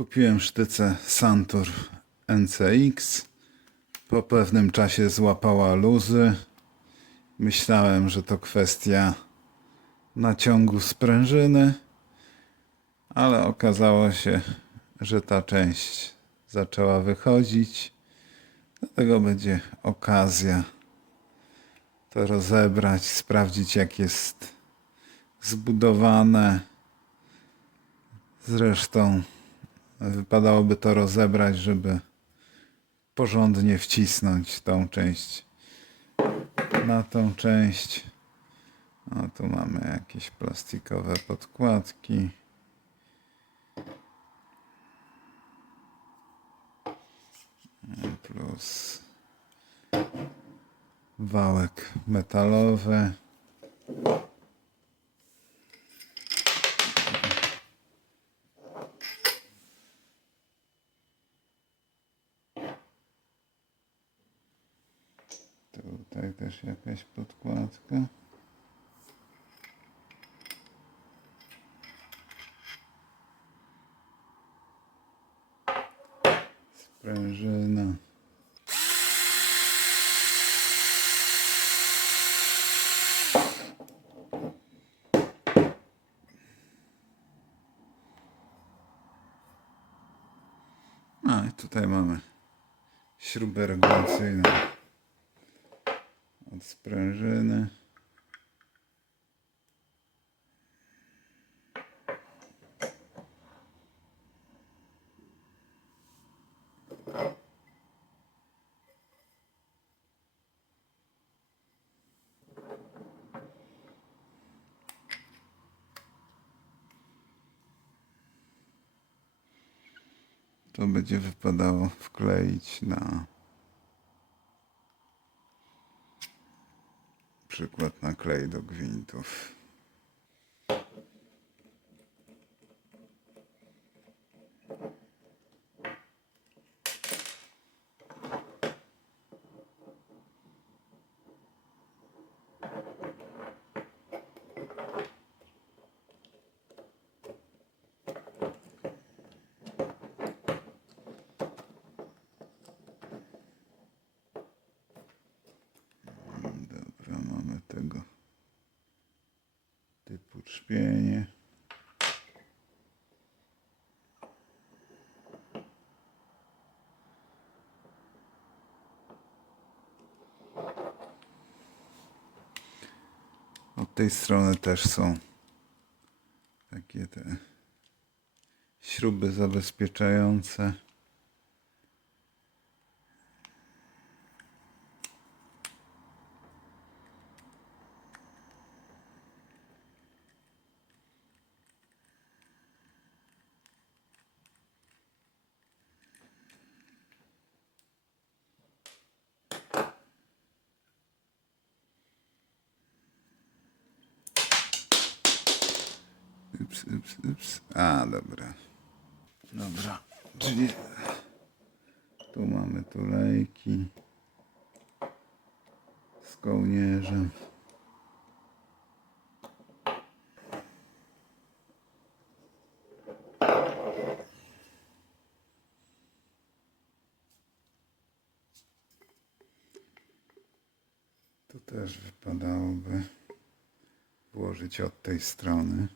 Kupiłem sztycę Santur NCX. Po pewnym czasie złapała luzy. Myślałem, że to kwestia naciągu sprężyny, ale okazało się, że ta część zaczęła wychodzić. Dlatego będzie okazja to rozebrać, sprawdzić jak jest zbudowane. Zresztą wypadałoby to rozebrać, żeby porządnie wcisnąć tą część na tą część. O, tu mamy jakieś plastikowe podkładki. Plus wałek metalowy. Tutaj też jakaś podkładka. Sprężyna. A i tutaj mamy śrubę regulacyjną od sprężyny. To będzie wypadało wkleić na przykład na klej do gwintów. Dobra, mamy tego typu trzpienie. Od tej strony też są takie te śruby zabezpieczające. Ups, ups, ups. A, dobra. Dobra, czyli tu mamy tulejki z kołnierzem. Tu też wypadałoby włożyć od tej strony.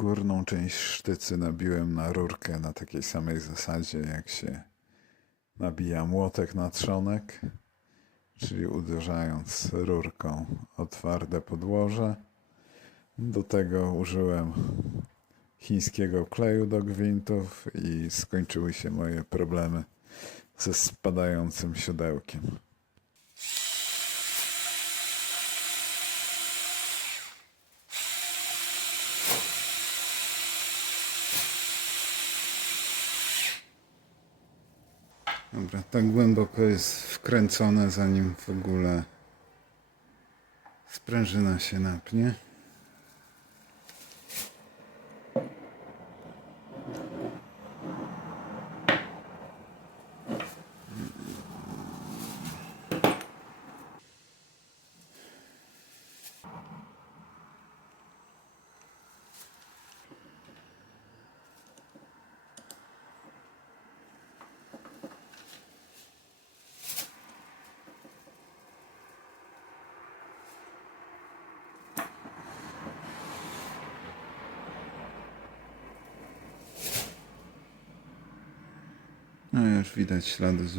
Górną część sztycy nabiłem na rurkę na takiej samej zasadzie, jak się nabija młotek na trzonek, czyli uderzając rurką o twarde podłoże. Do tego użyłem chińskiego kleju do gwintów i skończyły się moje problemy ze spadającym siodełkiem. Dobra, tak głęboko jest wkręcone, zanim w ogóle sprężyna się napnie. No już widać ślady z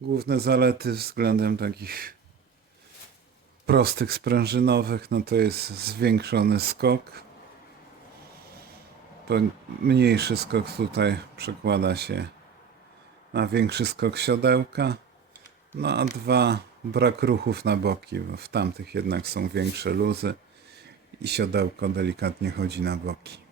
Główne zalety względem takich prostych sprężynowych, no to jest zwiększony skok. Mniejszy skok tutaj przekłada się na większy skok siodełka. No a dwa, brak ruchów na boki, bo w tamtych jednak są większe luzy i siodełko delikatnie chodzi na boki.